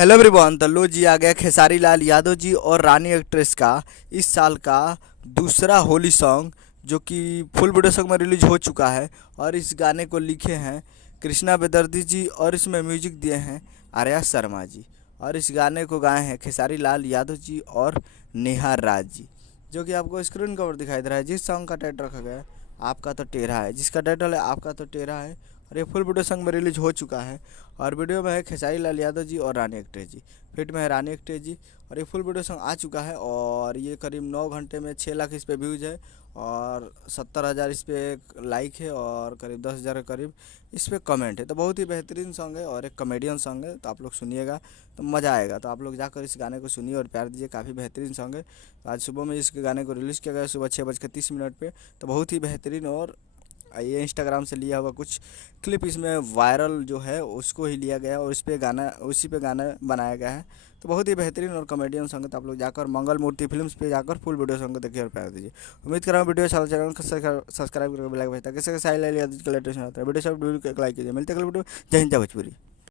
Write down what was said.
Hello everyone. तो लो जी, आ गया खेसारी लाल यादव जी और रानी एक्ट्रेस का इस साल का दूसरा होली सॉन्ग, जो कि फुल वीडियो सॉन्ग में रिलीज हो चुका है। और इस गाने को लिखे हैं कृष्णा बेदर्दी जी और इसमें म्यूजिक दिए हैं आर्या शर्मा जी। और इस गाने को गाए हैं खेसारी लाल यादव जी और नेहा राज जी, जो कि आपको स्क्रीन कवर दिखाई दे रहा है। जिस सॉन्ग का टाइटल रखा गया है आपका तो टेढ़ा है, जिसका टाइटल है आपका तो टेढ़ा है। और ये फुल वीडियो सॉन्ग में रिलीज हो चुका है। और वीडियो में है खेसारी लाल यादव जी और रानी एक्ट्रेस जी, फिट में है रानी एक्ट्रेस जी। और ये फुल वीडियो सॉन्ग आ चुका है और ये करीब 9 घंटे में 6 लाख इस पर व्यूज़ है और 70,000 इस पर लाइक है और करीब 10,000 के करीब इस पर कमेंट है। तो बहुत ही बेहतरीन सॉन्ग है और एक कॉमेडियन सॉन्ग है, तो आप लोग सुनिएगा तो मज़ा आएगा। तो आप लोग जाकर इस गाने को सुनिए और प्यार दीजिए, काफ़ी बेहतरीन सॉन्ग है। तो आज सुबह में इस गाने को रिलीज़ किया गया सुबह 6:30 पे। तो बहुत ही बेहतरीन, और ये इंस्टाग्राम से लिया हुआ कुछ क्लिप इसमें वायरल जो है उसको ही लिया गया और इस पे गाना, उसी पे गाना बनाया गया है। तो बहुत ही बेहतरीन और कॉमेडियन सॉन्ग है। तो आप लोग जाकर मंगल मूर्ति फिल्म्स पे जाकर फुल वीडियो सॉन्ग को देखिए और प्यार दीजिए। उम्मीद कर रहा हूँ वीडियो चैनल को सब्सक्राइब करके बेल आइकन बजाता है। कैसे साइल लेटेस्ट होता है वीडियो सब वीडियो को लाइक कीजिए। मिलते हैं अगले वीडियो। जय हिंद, जय भोजपुरी।